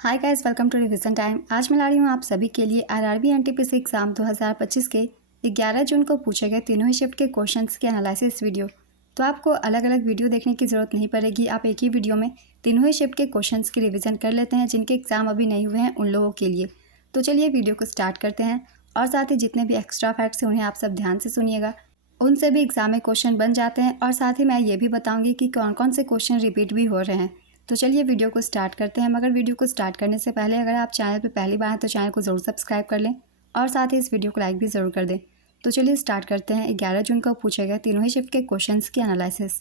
Hi guys, welcome to revision time. आज मैं ला रही हूँ आप सभी के लिए आरआरबी एनटीपीसी एग्ज़ाम 2025 के 11 जून को पूछे गए तीनों ही शिफ्ट के क्वेश्चंस के एनालिसिस वीडियो। तो आपको अलग अलग वीडियो देखने की ज़रूरत नहीं पड़ेगी, आप एक ही वीडियो में तीनों ही शिफ्ट के क्वेश्चंस की रिविज़न कर लेते हैं जिनके एग्ज़ाम अभी नहीं हुए हैं उन लोगों के लिए। तो चलिए वीडियो को स्टार्ट करते हैं और साथ ही जितने भी एक्स्ट्रा फैक्ट्स हैं उन्हें आप सब ध्यान से सुनिएगा, उनसे भी एग्ज़ाम में क्वेश्चन बन जाते हैं। और साथ ही मैं ये भी बताऊँगी कि कौन कौन से क्वेश्चन रिपीट भी हो रहे हैं। तो चलिए वीडियो को स्टार्ट करते हैं। मगर वीडियो को स्टार्ट करने से पहले अगर आप चैनल पर पहली बार हैं तो चैनल को ज़रूर सब्सक्राइब कर लें और साथ ही इस वीडियो को लाइक भी ज़रूर कर दें। तो चलिए स्टार्ट करते हैं 11 जून को पूछे गए तीनों ही शिफ्ट के क्वेश्चंस की एनालिसिस।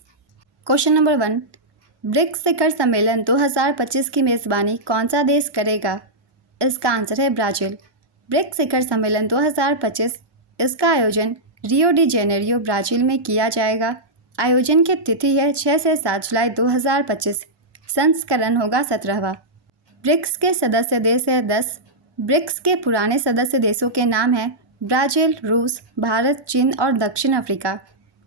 क्वेश्चन नंबर 1, ब्रिक्स शिखर सम्मेलन 2025 की मेज़बानी कौन सा देश करेगा? इसका आंसर है ब्राज़ील। ब्रिक्स शिखर सम्मेलन 2025 इसका आयोजन रियो डी जेनेरियो ब्राज़ील में किया जाएगा। आयोजन की तिथि है 6 से 7 जुलाई 2025। संस्करण होगा 17वां। ब्रिक्स के सदस्य देश है 10। ब्रिक्स के पुराने सदस्य देशों के नाम हैं ब्राज़ील, रूस, भारत, चीन और दक्षिण अफ्रीका।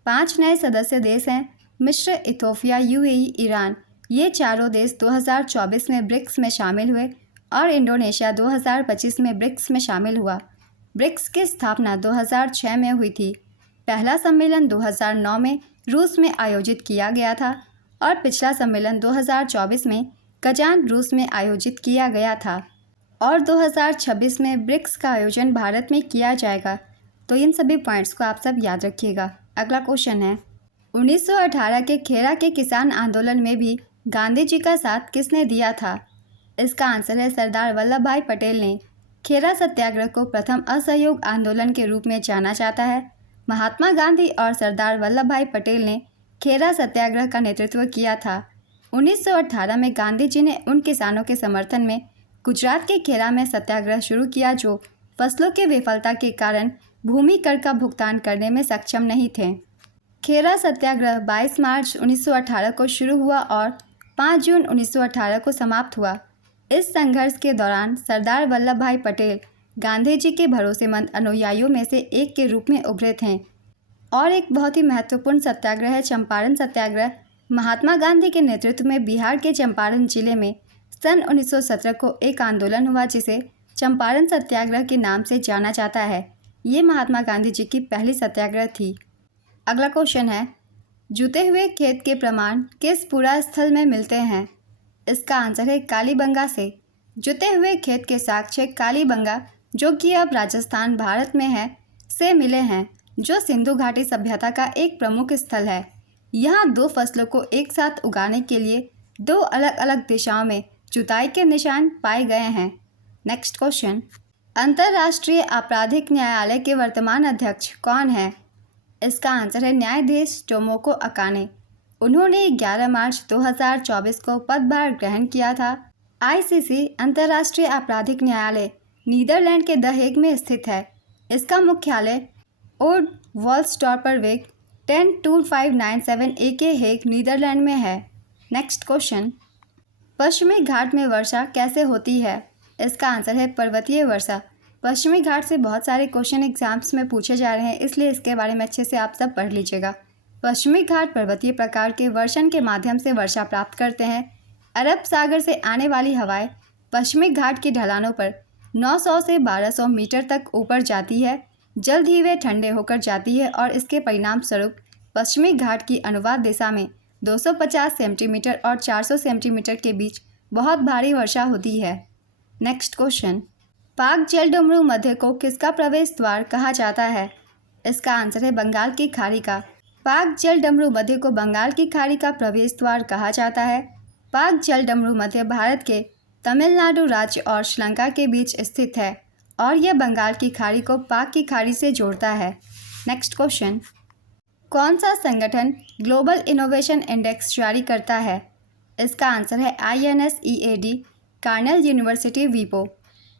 5 नए सदस्य देश हैं मिस्र, इथोपिया, यूएई, ईरान। ये चारों देश 2024 में ब्रिक्स में शामिल हुए और इंडोनेशिया 2025 में ब्रिक्स में शामिल हुआ। ब्रिक्स की स्थापना 2006 में हुई थी। पहला सम्मेलन 2009 में रूस में आयोजित किया गया था और पिछला सम्मेलन 2024 में कजान, रूस में आयोजित किया गया था और 2026 में ब्रिक्स का आयोजन भारत में किया जाएगा। तो इन सभी पॉइंट्स को आप सब याद रखिएगा। अगला क्वेश्चन है, 1918 के खेरा के किसान आंदोलन में भी गांधी जी का साथ किसने दिया था? इसका आंसर है सरदार वल्लभ भाई पटेल ने। खेरा सत्याग्रह को प्रथम असहयोग आंदोलन के रूप में जाना जाता है। महात्मा गांधी और सरदार वल्लभ भाई पटेल ने खेरा सत्याग्रह का नेतृत्व किया था। 1918 में गांधी जी ने उन किसानों के समर्थन में गुजरात के खेरा में सत्याग्रह शुरू किया जो फसलों की विफलता के कारण भूमि कर का भुगतान करने में सक्षम नहीं थे। खेरा सत्याग्रह 22 मार्च 1918 को शुरू हुआ और 5 जून 1918 को समाप्त हुआ। इस संघर्ष के दौरान सरदार वल्लभ भाई पटेल गांधी जी के भरोसेमंद अनुयायियों में से एक के रूप में उभरे थे। और एक बहुत ही महत्वपूर्ण सत्याग्रह है चंपारण सत्याग्रह। महात्मा गांधी के नेतृत्व में बिहार के चंपारण जिले में सन 1917 को एक आंदोलन हुआ जिसे चंपारण सत्याग्रह के नाम से जाना जाता है। ये महात्मा गांधी जी की पहली सत्याग्रह थी। अगला क्वेश्चन है, जुते हुए खेत के प्रमाण किस पुरा स्थल में मिलते हैं? इसका आंसर है कालीबंगा से। जुते हुए खेत के साक्ष्य कालीबंगा, जो कि अब राजस्थान भारत में है, से मिले हैं, जो सिंधु घाटी सभ्यता का एक प्रमुख स्थल है। यहाँ 2 फसलों को एक साथ उगाने के लिए 2 अलग अलग दिशाओं में जुताई के निशान पाए गए हैं। नेक्स्ट क्वेश्चन, अंतर्राष्ट्रीय आपराधिक न्यायालय के वर्तमान अध्यक्ष कौन है? इसका आंसर है न्यायाधीश टोमोको अकाने। उन्होंने 11 मार्च 2024 को पदभार ग्रहण किया था। आईसीसी अंतर्राष्ट्रीय आपराधिक न्यायालय नीदरलैंड के द हेग में स्थित है। इसका मुख्यालय ओड वॉल्स्टॉर्परवेग 102597 AK हेग नीदरलैंड में है। नेक्स्ट क्वेश्चन, पश्चिमी घाट में वर्षा कैसे होती है? इसका आंसर है पर्वतीय वर्षा। पश्चिमी घाट से बहुत सारे क्वेश्चन एग्जाम्स में पूछे जा रहे हैं, इसलिए इसके बारे में अच्छे से आप सब पढ़ लीजिएगा। पश्चिमी घाट पर्वतीय प्रकार के वर्षण के माध्यम से वर्षा प्राप्त करते हैं। अरब सागर से आने वाली हवाएं पश्चिमी घाट की ढलानों पर 900 से 1200 मीटर तक ऊपर जाती है। जल्द ही वे ठंडे होकर जाती है और इसके परिणाम स्वरूप पश्चिमी घाट की अनुवाद दिशा में 250 सेंटीमीटर और 400 सेंटीमीटर के बीच बहुत भारी वर्षा होती है। नेक्स्ट क्वेश्चन, पाक जलडमरू मध्य को किसका प्रवेश द्वार कहा जाता है? इसका आंसर है बंगाल की खाड़ी का। पाक जलडमरू मध्य को बंगाल की खाड़ी का प्रवेश द्वार कहा जाता है। पाक जलडमरू मध्य भारत के तमिलनाडु राज्य और श्रीलंका के बीच स्थित है और यह बंगाल की खाड़ी को पाक की खाड़ी से जोड़ता है। नेक्स्ट क्वेश्चन, कौन सा संगठन ग्लोबल इनोवेशन इंडेक्स जारी करता है? इसका आंसर है INSEAD कार्नेल यूनिवर्सिटी वीपो।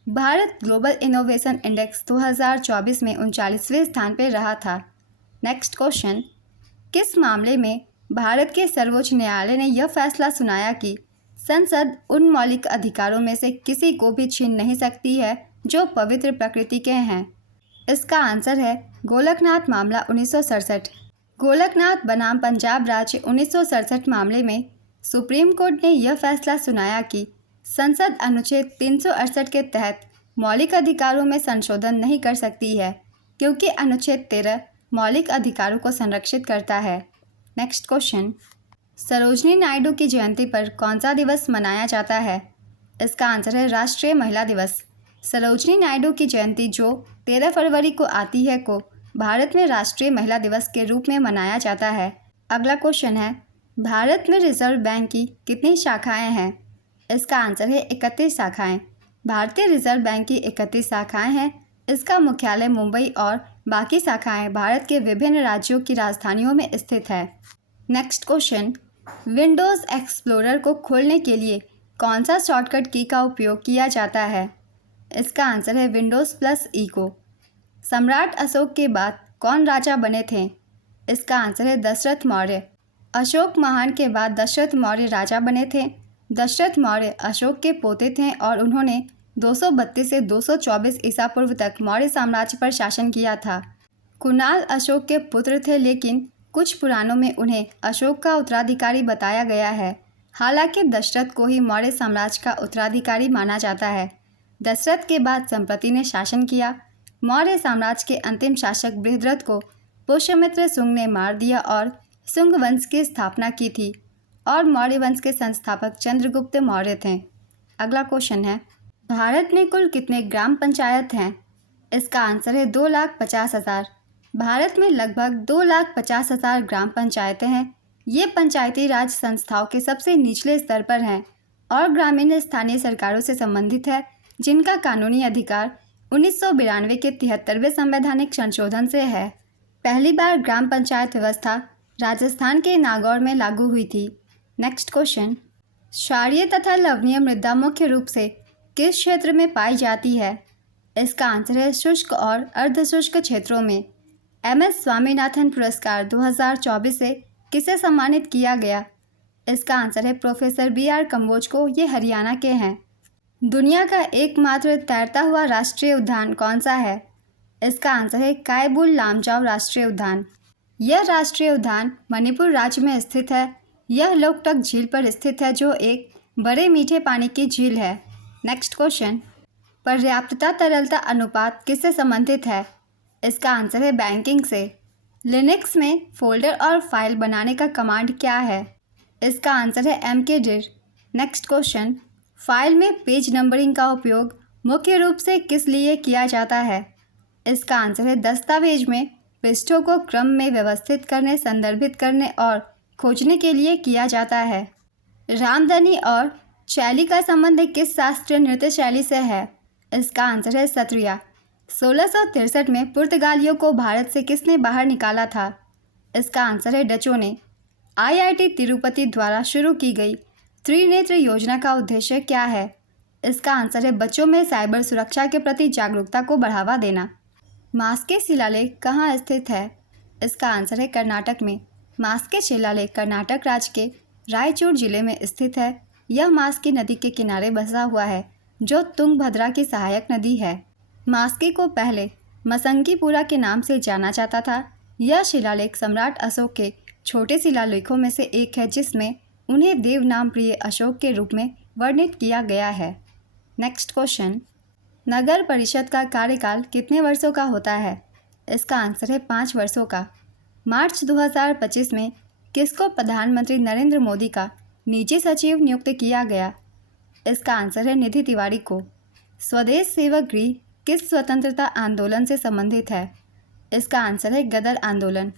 भारत ग्लोबल इनोवेशन इंडेक्स 2024 में 39वें स्थान पर रहा था। नेक्स्ट क्वेश्चन, किस मामले में भारत के सर्वोच्च न्यायालय ने यह फैसला सुनाया कि संसद उन मौलिक अधिकारों में से किसी को भी छीन नहीं सकती है जो पवित्र प्रकृति के हैं? इसका आंसर है गोलकनाथ मामला 1967। गोलकनाथ बनाम पंजाब राज्य 1967 मामले में सुप्रीम कोर्ट ने यह फैसला सुनाया कि संसद अनुच्छेद 368 के तहत मौलिक अधिकारों में संशोधन नहीं कर सकती है क्योंकि अनुच्छेद 13 मौलिक अधिकारों को संरक्षित करता है। नेक्स्ट क्वेश्चन, सरोजिनी नायडू की जयंती पर कौन सा दिवस मनाया जाता है? इसका आंसर है राष्ट्रीय महिला दिवस। सरोजिनी नायडू की जयंती जो 13 फरवरी को आती है को भारत में राष्ट्रीय महिला दिवस के रूप में मनाया जाता है। अगला क्वेश्चन है, भारत में रिजर्व बैंक की कितनी शाखाएं हैं? इसका आंसर है 31 शाखाएं। भारतीय रिजर्व बैंक की 31 शाखाएं हैं। इसका मुख्यालय मुंबई और बाकी शाखाएं भारत के विभिन्न राज्यों की राजधानियों में स्थित है। नेक्स्ट क्वेश्चन, विंडोज़ एक्सप्लोरर को खोलने के लिए कौन सा शॉर्टकट की का उपयोग किया जाता है? इसका आंसर है विंडोज़ प्लस ई को। सम्राट अशोक के बाद कौन राजा बने थे? इसका आंसर है दशरथ मौर्य। अशोक महान के बाद दशरथ मौर्य राजा बने थे। दशरथ मौर्य अशोक के पोते थे और उन्होंने 232 से 224 ईसा पूर्व तक मौर्य साम्राज्य पर शासन किया था। कुणाल अशोक के पुत्र थे, लेकिन कुछ पुराणों में उन्हें अशोक का उत्तराधिकारी बताया गया है। हालांकि दशरथ को ही मौर्य साम्राज्य का उत्तराधिकारी माना जाता है। दशरथ के बाद संप्रति ने शासन किया। मौर्य साम्राज्य के अंतिम शासक बृहद्रथ को पुष्यमित्र शुंग ने मार दिया और शुंग वंश की स्थापना की थी और मौर्य वंश के संस्थापक चंद्रगुप्त मौर्य थे। अगला क्वेश्चन है, भारत में कुल कितने ग्राम पंचायत हैं? इसका आंसर है 2,50,000। भारत में लगभग 2,50,000 ग्राम पंचायतें हैं। ये पंचायती राज संस्थाओं के सबसे निचले स्तर पर हैं और ग्रामीण स्थानीय सरकारों से संबंधित है, जिनका कानूनी अधिकार 1992 के 73वें संवैधानिक संशोधन से है। पहली बार ग्राम पंचायत व्यवस्था राजस्थान के नागौर में लागू हुई थी। नेक्स्ट क्वेश्चन, क्षारीय तथा लवणीय मृदा मुख्य रूप से किस क्षेत्र में पाई जाती है? इसका आंसर है शुष्क और अर्धशुष्क क्षेत्रों में। MS स्वामीनाथन पुरस्कार 2024 से किसे सम्मानित किया गया? इसका आंसर है प्रोफेसर BR कम्बोज को। ये हरियाणा के हैं। दुनिया का एकमात्र तैरता हुआ राष्ट्रीय उद्यान कौन सा है? इसका आंसर है कायबुल लामजाओ राष्ट्रीय उद्यान। यह राष्ट्रीय उद्यान मणिपुर राज्य में स्थित है। यह लोकटक झील पर स्थित है, जो एक बड़े मीठे पानी की झील है। नेक्स्ट क्वेश्चन, पर्याप्तता तरलता अनुपात किससे संबंधित है? इसका आंसर है बैंकिंग से। लिनक्स में फोल्डर और फाइल बनाने का कमांड क्या है? इसका आंसर है mkdir। नेक्स्ट क्वेश्चन, फाइल में पेज नंबरिंग का उपयोग मुख्य रूप से किस लिए किया जाता है? इसका आंसर है दस्तावेज में पृष्ठों को क्रम में व्यवस्थित करने, संदर्भित करने और खोजने के लिए किया जाता है। रामधनी और शैली का संबंध किस शास्त्रीय नृत्य शैली से है? इसका आंसर है सत्रिया। 1663 में पुर्तगालियों को भारत से किसने बाहर निकाला था? इसका आंसर है डचों ने। IIT तिरुपति द्वारा शुरू की गई त्रिनेत्र योजना का उद्देश्य क्या है? इसका आंसर है बच्चों में साइबर सुरक्षा के प्रति जागरूकता को बढ़ावा देना। मास्के शिलालेख कहाँ स्थित है? इसका आंसर है कर्नाटक में। मास्के शिलालेख कर्नाटक राज्य के रायचूर जिले में स्थित है। यह मास्की नदी के किनारे बसा हुआ है, जो तुंगभद्रा की सहायक नदी है। मास्की को पहले मसंकीपुरा के नाम से जाना जाता था। यह शिलालेख सम्राट अशोक के छोटे शिलालेखों में से एक है, जिसमें उन्हें देवनाम प्रिय अशोक के रूप में वर्णित किया गया है। नेक्स्ट क्वेश्चन, नगर परिषद का कार्यकाल कितने वर्षों का होता है? इसका आंसर है 5 वर्षों का। मार्च 2025 में किसको प्रधानमंत्री नरेंद्र मोदी का निजी सचिव नियुक्त किया गया? इसका आंसर है निधि तिवारी को। स्वदेश सेवक गृह किस स्वतंत्रता आंदोलन से संबंधित है? इसका आंसर है गदर आंदोलन।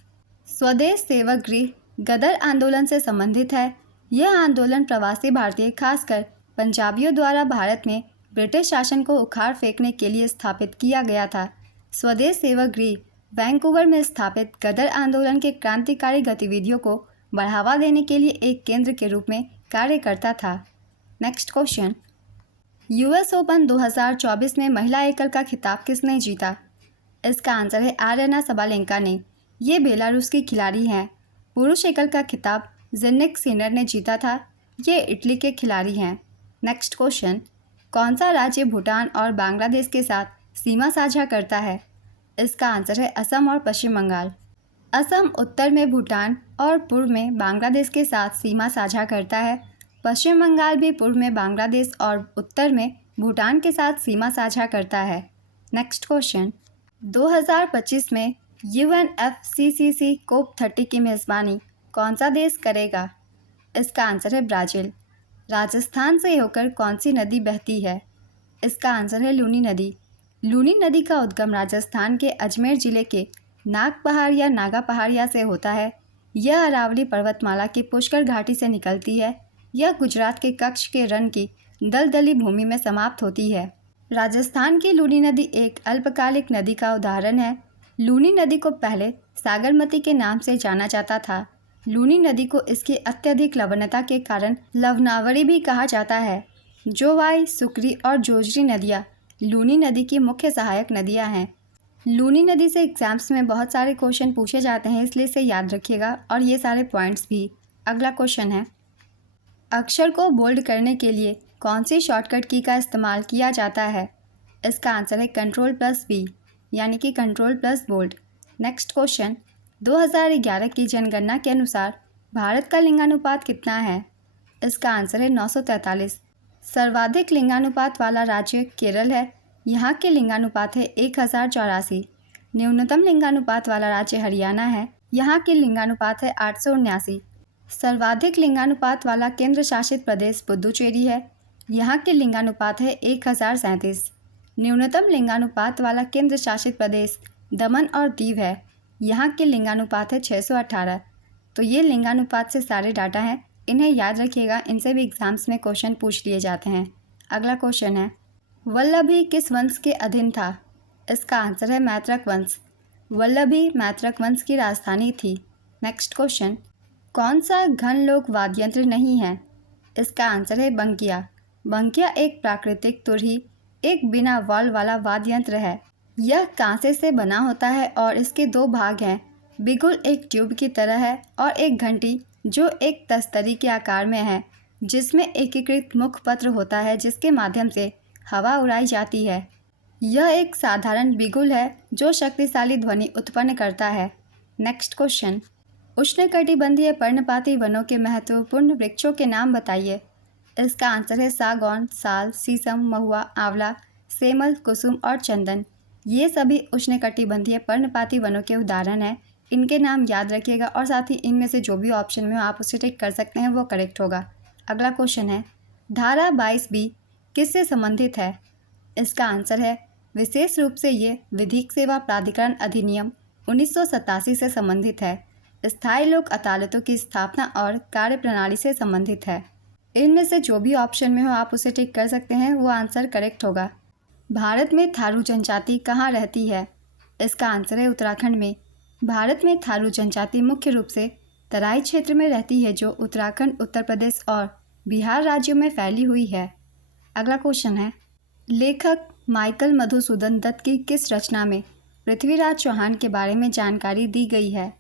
स्वदेश सेवक गृह गदर आंदोलन से संबंधित है। यह आंदोलन प्रवासी भारतीय, खासकर पंजाबियों द्वारा भारत में ब्रिटिश शासन को उखाड़ फेंकने के लिए स्थापित किया गया था। स्वदेश सेवक गृह वैंकूवर में स्थापित गदर आंदोलन के क्रांतिकारी गतिविधियों को बढ़ावा देने के लिए एक केंद्र के रूप में कार्य करता था। नेक्स्ट क्वेश्चन, US ओपन 2024 में महिला एकल का खिताब किसने जीता? इसका आंसर है आर्यना सबालेंका ने। ये बेलारूस की खिलाड़ी हैं। पुरुष एकल का खिताब ज़िन्निक सिनर ने जीता था। ये इटली के खिलाड़ी हैं। नेक्स्ट क्वेश्चन, कौन सा राज्य भूटान और बांग्लादेश के साथ सीमा साझा करता है? इसका आंसर है असम और पश्चिम बंगाल। असम उत्तर में भूटान और पूर्व में बांग्लादेश के साथ सीमा साझा करता है। पश्चिम बंगाल भी पूर्व में बांग्लादेश और उत्तर में भूटान के साथ सीमा साझा करता है। नेक्स्ट क्वेश्चन, 2025 में UNFCCC COP30 की मेज़बानी कौन सा देश करेगा? इसका आंसर है ब्राज़ील। राजस्थान से होकर कौन सी नदी बहती है? इसका आंसर है लूनी नदी। लूनी नदी का उद्गम राजस्थान के अजमेर जिले के नाग पहाड़ या नागा पहाड़िया से होता है। यह अरावली पर्वतमाला की पुष्कर घाटी से निकलती है। यह गुजरात के कच्छ के रण की दलदली भूमि में समाप्त होती है। राजस्थान की लूनी नदी एक अल्पकालिक नदी का उदाहरण है। लूनी नदी को पहले सागरमती के नाम से जाना जाता था। लूनी नदी को इसकी अत्यधिक लवणता के कारण लवनावरी भी कहा जाता है। जोवाई, सुकरी और जोजरी नदियाँ लूनी नदी की मुख्य सहायक नदियाँ हैं। लूनी नदी से एग्जाम्स में बहुत सारे क्वेश्चन पूछे जाते हैं, इसलिए इसे याद रखिएगा और ये सारे पॉइंट्स भी। अगला क्वेश्चन है, अक्षर को बोल्ड करने के लिए कौन सी शॉर्टकट की का इस्तेमाल किया जाता है? इसका आंसर है Ctrl+V, यानी कि control plus bold. Next question, 2011 की जनगणना के अनुसार भारत का लिंगानुपात कितना है? इसका आंसर है 943। सर्वाधिक लिंगानुपात वाला राज्य केरल है। यहाँ के लिंगानुपात है 1084। न्यूनतम लिंगानुपात वाला राज्य हरियाणा है। यहाँ के लिंगानुपात है 879। सर्वाधिक लिंगानुपात वाला केंद्र शासित प्रदेश पुदुचेरी है। यहाँ के लिंगानुपात है 1037। न्यूनतम लिंगानुपात वाला केंद्र शासित प्रदेश दमन और दीव है। यहाँ के लिंगानुपात है 618। तो ये लिंगानुपात से सारे डाटा हैं, इन्हें याद रखिएगा, इनसे भी एग्जाम्स में क्वेश्चन पूछ लिए जाते हैं। अगला क्वेश्चन है, वल्लभी किस वंश के अधीन था? इसका आंसर है मैत्रक वंश। वल्लभी मैत्रक वंश की राजधानी थी। नेक्स्ट क्वेश्चन, कौन सा घन लोक वाद्य यंत्र नहीं है? इसका आंसर है बंकिया। बंकिया एक प्राकृतिक तुरही, एक बिना वाल्व वाला वाद्य यंत्र है। यह कांसे से बना होता है और इसके दो भाग हैं। बिगुल एक ट्यूब की तरह है और एक घंटी जो एक तस्तरी के आकार में है, जिसमें एकीकृत मुखपत्र होता है जिसके माध्यम से हवा उड़ाई जाती है। यह एक साधारण बिगुल है जो शक्तिशाली ध्वनि उत्पन्न करता है। नेक्स्ट क्वेश्चन, उष्णकटिबंधीय पर्णपाती वनों के महत्वपूर्ण वृक्षों के नाम बताइए। इसका आंसर है सागौन, साल, शीशम, महुआ, आंवला, सेमल, कुसुम और चंदन। ये सभी उष्णकटिबंधीय पर्णपाती वनों के उदाहरण हैं। इनके नाम याद रखिएगा और साथ ही इनमें से जो भी ऑप्शन में हो आप उसे टिक कर सकते हैं, वो करेक्ट होगा। अगला क्वेश्चन है, धारा 22B किससे संबंधित है? इसका आंसर है विशेष रूप से ये विधिक सेवा प्राधिकरण अधिनियम 1987 से संबंधित है। स्थायी लोक अदालतों की स्थापना और कार्यप्रणाली से संबंधित है। इनमें से जो भी ऑप्शन में हो आप उसे टिक कर सकते हैं, वो आंसर करेक्ट होगा। भारत में थारू जनजाति कहाँ रहती है? इसका आंसर है उत्तराखंड में। भारत में थारू जनजाति मुख्य रूप से तराई क्षेत्र में रहती है जो उत्तराखंड, उत्तर प्रदेश और बिहार राज्यों में फैली हुई है। अगला क्वेश्चन है, लेखक माइकल मधुसूदन दत्त की किस रचना में पृथ्वीराज चौहान के बारे में जानकारी दी गई है?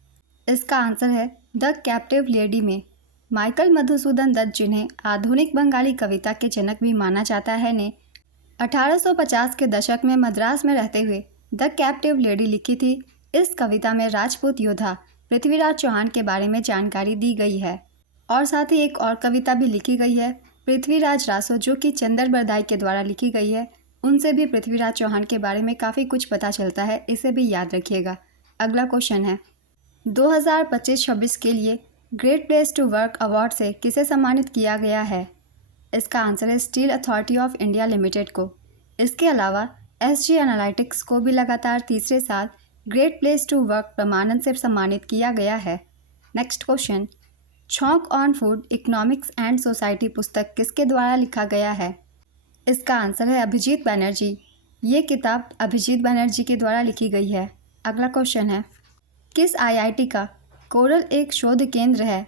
इसका आंसर है द कैप्टिव लेडी में। माइकल मधुसूदन दत्त, जिन्हें आधुनिक बंगाली कविता के जनक भी माना जाता है, ने 1850 के दशक में मद्रास में रहते हुए द कैप्टिव लेडी लिखी थी। इस कविता में राजपूत योद्धा पृथ्वीराज चौहान के बारे में जानकारी दी गई है और साथ ही एक और कविता भी लिखी गई है, पृथ्वीराज रासो, जो कि चंदर बरदाई के द्वारा लिखी गई है। उनसे भी पृथ्वीराज चौहान के बारे में काफ़ी कुछ पता चलता है, इसे भी याद रखिएगा। अगला क्वेश्चन है, 2025-26 के लिए great place to work award से किसे सम्मानित किया गया है? इसका आंसर है steel authority of India limited को। इसके अलावा SG एनालिटिक्स को भी लगातार तीसरे साल ग्रेट प्लेस टू वर्क प्रमाणन से सम्मानित किया गया है। नेक्स्ट क्वेश्चन, छौंक on food economics and society पुस्तक किसके द्वारा लिखा गया है? इसका आंसर है अभिजीत बनर्जी। ये किताब अभिजीत बनर्जी के द्वारा लिखी गई है। अगला क्वेश्चन है, किस IIT का कोरल एक शोध केंद्र है?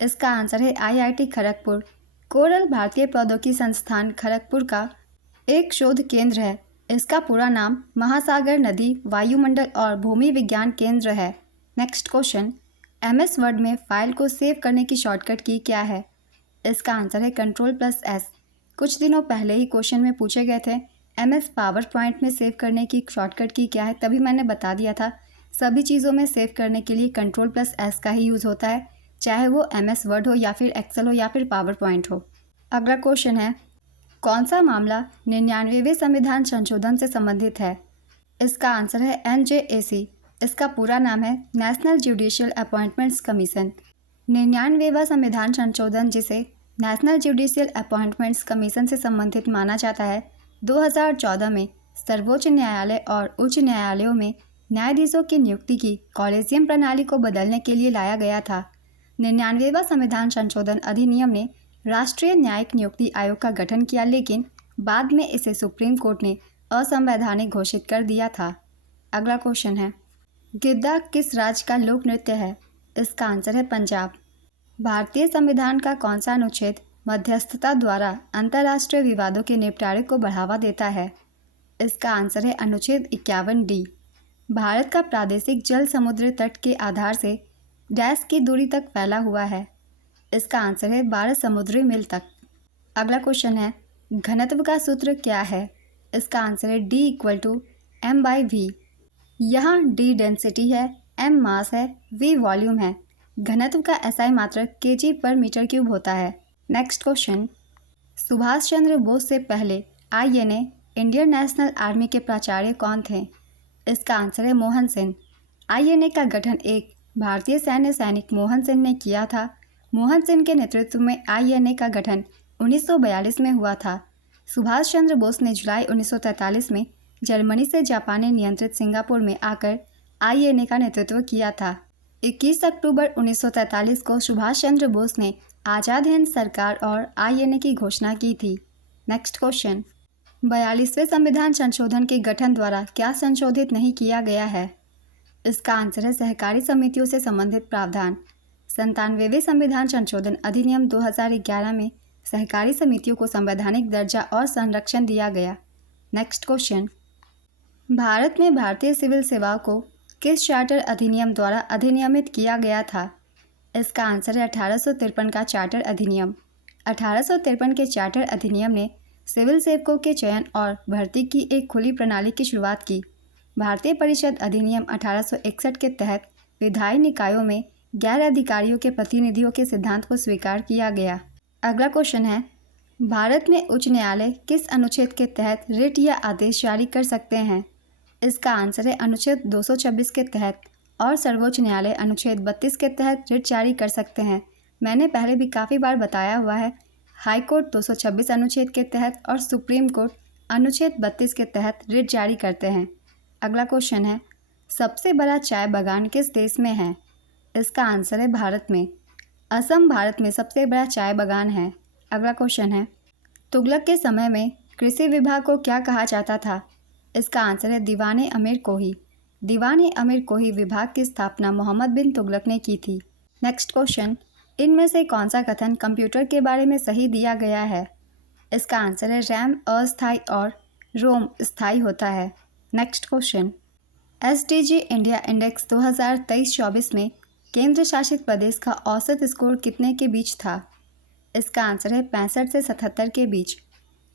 इसका आंसर है IIT खड़गपुर। कोरल भारतीय प्रौद्योगिकी संस्थान खड़गपुर का एक शोध केंद्र है। इसका पूरा नाम महासागर नदी वायुमंडल और भूमि विज्ञान केंद्र है। नेक्स्ट क्वेश्चन, MS वर्ड में फाइल को सेव करने की शॉर्टकट की क्या है? इसका आंसर है Ctrl+S। कुछ दिनों पहले ही क्वेश्चन में पूछे गए थे MS पावर पॉइंट में सेव करने की शॉर्टकट की क्या है, तभी मैंने बता दिया था। सभी चीज़ों में सेव करने के लिए Ctrl+S का ही यूज़ होता है, चाहे वो MS वर्ड हो या फिर एक्सेल हो या फिर पावर पॉइंट हो। अगला क्वेश्चन है, कौन सा मामला 99वें संविधान संशोधन से संबंधित है? इसका आंसर है NJAC। इसका पूरा नाम है नेशनल जुडिशियल अपॉइंटमेंट्स कमीशन। 99वां संविधान संशोधन, जिसे नेशनल जुडिशियल अपॉइंटमेंट्स कमीशन से संबंधित माना जाता है, 2014 में सर्वोच्च न्यायालय और उच्च न्यायालयों में न्यायाधीशों की नियुक्ति की कॉलेजियम प्रणाली को बदलने के लिए लाया गया था। 99वां संविधान संशोधन अधिनियम ने राष्ट्रीय न्यायिक नियुक्ति आयोग का गठन किया, लेकिन बाद में इसे सुप्रीम कोर्ट ने असंवैधानिक घोषित कर दिया था। अगला क्वेश्चन है, गिद्दा किस राज्य का लोक नृत्य है? इसका आंसर है पंजाब। भारतीय संविधान का कौन सा अनुच्छेद मध्यस्थता द्वारा अंतर्राष्ट्रीय विवादों के निपटारे को बढ़ावा देता है? इसका आंसर है अनुच्छेद 51D। भारत का प्रादेशिक जल समुद्र तट के आधार से डैश की दूरी तक फैला हुआ है। इसका आंसर है 12 समुद्री मील तक। अगला क्वेश्चन है, घनत्व का सूत्र क्या है? इसका आंसर है D = m/v। यहाँ D डेंसिटी है, m मास है, v वॉल्यूम है। घनत्व का SI मात्रक kg/m³ होता है। नेक्स्ट क्वेश्चन, सुभाष चंद्र बोस से पहले INA इंडियन नेशनल आर्मी के प्राचार्य कौन थे? इसका आंसर है मोहन सेन। INA का गठन एक भारतीय सैन्य सैनिक मोहन सेन ने किया था। मोहन सेन के नेतृत्व में INA का गठन 1942 में हुआ था। सुभाष चंद्र बोस ने जुलाई 1943 में जर्मनी से जापानी नियंत्रित सिंगापुर में आकर INA का नेतृत्व किया था। 21 अक्टूबर 1943 को सुभाष चंद्र बोस ने आज़ाद हिंद सरकार और INA की घोषणा की थी। नेक्स्ट क्वेश्चन, 42वें संविधान संशोधन के गठन द्वारा क्या संशोधित नहीं किया गया है? इसका आंसर है सहकारी समितियों से संबंधित प्रावधान। 97वें संविधान संशोधन अधिनियम 2011 में सहकारी समितियों को संवैधानिक दर्जा और संरक्षण दिया गया। नेक्स्ट क्वेश्चन, भारत में भारतीय सिविल सेवाओं को किस चार्टर अधिनियम द्वारा अधिनियमित किया गया था? इसका आंसर है 1853 का चार्टर अधिनियम। 1853 के चार्टर अधिनियम ने सिविल सेवकों के चयन और भर्ती की एक खुली प्रणाली की शुरुआत की। भारतीय परिषद अधिनियम 1861 के तहत विधायी निकायों में गैर अधिकारियों के प्रतिनिधियों के सिद्धांत को स्वीकार किया गया। अगला क्वेश्चन है, भारत में उच्च न्यायालय किस अनुच्छेद के तहत रिट या आदेश जारी कर सकते हैं? इसका आंसर है अनुच्छेद 226 के तहत, और सर्वोच्च न्यायालय अनुच्छेद 32 के तहत रिट जारी कर सकते हैं। मैंने पहले भी काफ़ी बार बताया हुआ है, हाई कोर्ट 226 अनुच्छेद के तहत और सुप्रीम कोर्ट अनुच्छेद 32 के तहत रिट जारी करते हैं। अगला क्वेश्चन है, सबसे बड़ा चाय बागान किस देश में है? इसका आंसर है भारत में। असम भारत में सबसे बड़ा चाय बागान है। अगला क्वेश्चन है, तुगलक के समय में कृषि विभाग को क्या कहा जाता था? इसका आंसर है दीवाने अमीर कोही। दीवाने अमीर कोही विभाग की स्थापना मोहम्मद बिन तुगलक ने की थी। नेक्स्ट क्वेश्चन, इनमें से कौन सा कथन कंप्यूटर के बारे में सही दिया गया है? इसका आंसर है रैम अस्थायी और रोम स्थायी होता है। Next question, SDG India index 2023-24 में केंद्र शासित प्रदेश का औसत स्कोर कितने के बीच था? इसका आंसर है 65 से 77 के बीच।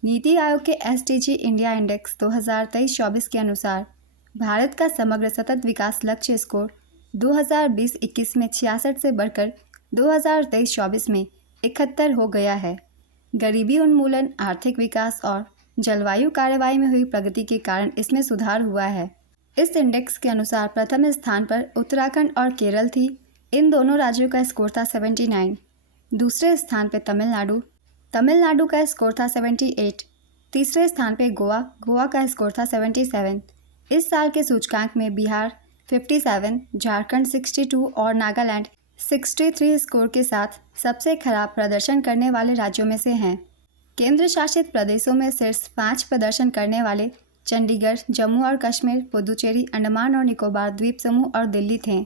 नीति आयोग के SDG इंडिया इंडेक्स 2023-24 के अनुसार भारत का समग्र सतत विकास लक्ष्य स्कोर 2020-21 में 66 से बढ़कर 2023-24 में 71 हो गया है। गरीबी उन्मूलन, आर्थिक विकास और जलवायु कार्रवाई में हुई प्रगति के कारण इसमें सुधार हुआ है। इस इंडेक्स के अनुसार प्रथम स्थान पर उत्तराखंड और केरल थी। इन दोनों राज्यों का स्कोर था 79। दूसरे स्थान पर तमिलनाडु का स्कोर था 78। तीसरे स्थान पर गोवा का स्कोर था 77। इस साल के सूचकांक में बिहार 57, झारखंड 62 और नागालैंड 63 स्कोर के साथ सबसे खराब प्रदर्शन करने वाले राज्यों में से हैं। केंद्र शासित प्रदेशों में शीर्ष 5 प्रदर्शन करने वाले चंडीगढ़, जम्मू और कश्मीर, पुदुचेरी, अंडमान और निकोबार द्वीप समूह और दिल्ली थे।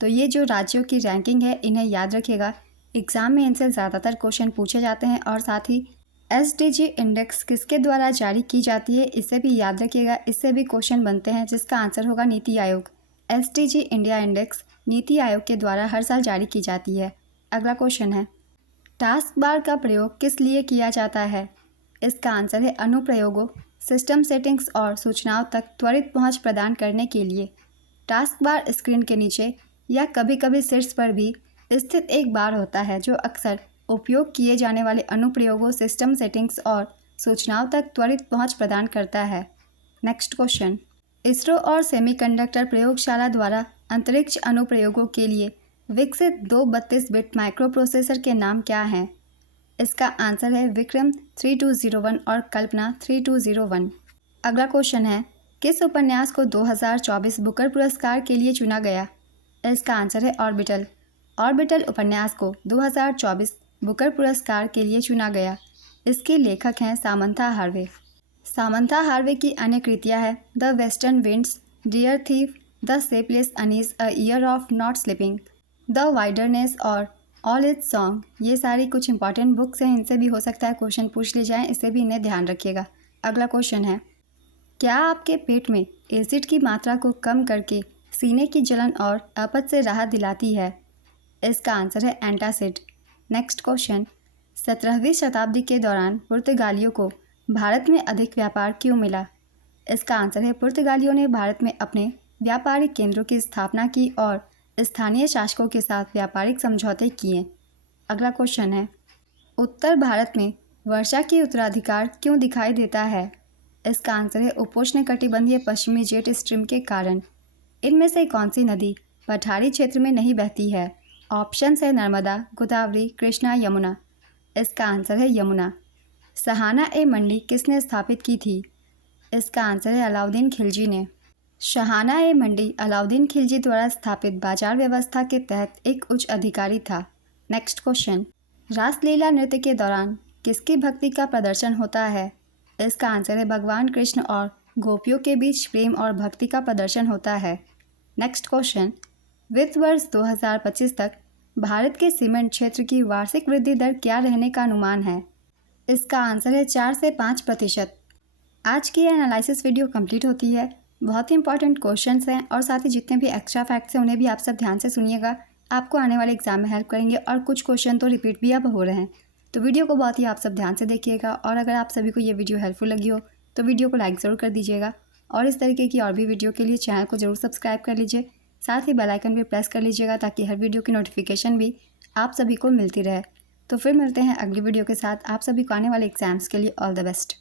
तो ये जो राज्यों की रैंकिंग है, इन्हें याद रखिएगा, एग्ज़ाम में इनसे ज़्यादातर क्वेश्चन पूछे जाते हैं। और साथ ही SDG इंडेक्स किसके द्वारा जारी की जाती है, इसे भी याद रखिएगा, इससे भी क्वेश्चन बनते हैं, जिसका आंसर होगा NITI Aayog. SDG India index NITI Aayog के द्वारा हर साल जारी की जाती है। अगला क्वेश्चन है, टास्क बार का प्रयोग किस लिए किया जाता है? इसका आंसर है अनुप्रयोगों, सिस्टम सेटिंग्स और सूचनाओं तक त्वरित पहुंच प्रदान करने के लिए। टास्क बार स्क्रीन के नीचे या कभी कभी शीर्ष पर भी स्थित एक बार होता है, जो अक्सर उपयोग किए जाने वाले अनुप्रयोगों, सिस्टम सेटिंग्स और सूचनाओं तक त्वरित पहुंच प्रदान करता है। नेक्स्ट क्वेश्चन, इसरो और सेमीकंडक्टर प्रयोगशाला द्वारा अंतरिक्ष अनुप्रयोगों के लिए विकसित 2 32 बिट माइक्रो प्रोसेसर के नाम क्या हैं? इसका आंसर है विक्रम 3201 और कल्पना 3201। अगला क्वेश्चन है, किस उपन्यास को 2024 बुकर पुरस्कार के लिए चुना गया? इसका आंसर है ऑर्बिटल। ऑर्बिटल उपन्यास को 2024 बुकर पुरस्कार के लिए चुना गया। इसके लेखक हैं सामंथा हार्वे। सामंथा हार्वे की अन्य कृतियाँ हैं the western winds, dear thief, the shapeless anise, a year of not sleeping, the wilderness और ऑल इट्स सॉन्ग। ये सारी कुछ इंपॉर्टेंट बुक्स हैं, इनसे भी हो सकता है क्वेश्चन पूछ ले जाएं, इससे भी इन्हें ध्यान रखिएगा। अगला क्वेश्चन है, क्या आपके पेट में एसिड की मात्रा को कम करके सीने की जलन और अपच से राहत दिलाती है? इसका आंसर है एंटासिड। नेक्स्ट क्वेश्चन, 17वीं शताब्दी के दौरान पुर्तगालियों को भारत में अधिक व्यापार क्यों मिला? इसका आंसर है पुर्तगालियों ने भारत में अपने व्यापारिक केंद्रों की स्थापना की और स्थानीय शासकों के साथ व्यापारिक समझौते किए। अगला क्वेश्चन है, उत्तर भारत में वर्षा की उत्तराधिकार क्यों दिखाई देता है? इसका आंसर है उपोष्णकटिबंधीय पश्चिमी जेट स्ट्रीम के कारण। इनमें से कौन सी नदी पठारी क्षेत्र में नहीं बहती है? ऑप्शन है नर्मदा, गोदावरी, कृष्णा, यमुना। इसका आंसर है यमुना। सहाना ए मंडी किसने स्थापित की थी? इसका आंसर है अलाउद्दीन खिलजी ने। शाहाना ए मंडी अलाउद्दीन खिलजी द्वारा स्थापित बाजार व्यवस्था के तहत एक उच्च अधिकारी था। नेक्स्ट क्वेश्चन, रासलीला नृत्य के दौरान किसकी भक्ति का प्रदर्शन होता है? इसका आंसर है भगवान कृष्ण और गोपियों के बीच प्रेम और भक्ति का प्रदर्शन होता है। नेक्स्ट क्वेश्चन, वित्त वर्ष 2025 तक भारत के सीमेंट क्षेत्र की वार्षिक वृद्धि दर क्या रहने का अनुमान है? इसका आंसर है 4 से 5%। आज की एनालिसिस वीडियो कंप्लीट होती है। बहुत ही इंपॉर्टेंट क्वेश्चंस हैं और साथ ही जितने भी एक्स्ट्रा फैक्ट्स हैं उन्हें भी आप सब ध्यान से सुनिएगा, आपको आने वाले एग्जाम में हेल्प करेंगे और कुछ क्वेश्चन तो रिपीट भी अब हो रहे हैं। तो वीडियो को बहुत ही आप सब ध्यान से देखिएगा और अगर आप सभी को ये वीडियो हेल्पफुल लगी हो तो वीडियो को लाइक ज़रूर कर दीजिएगा और इस तरीके की और भी वीडियो के लिए चैनल को ज़रूर सब्सक्राइब कर लीजिए। साथ ही बेल आइकन भी प्रेस कर लीजिएगा ताकि हर वीडियो की नोटिफिकेशन भी आप सभी को मिलती रहे। तो फिर मिलते हैं अगली वीडियो के साथ। आप सभी को आने वाले एग्जाम्स के लिए ऑल द बेस्ट।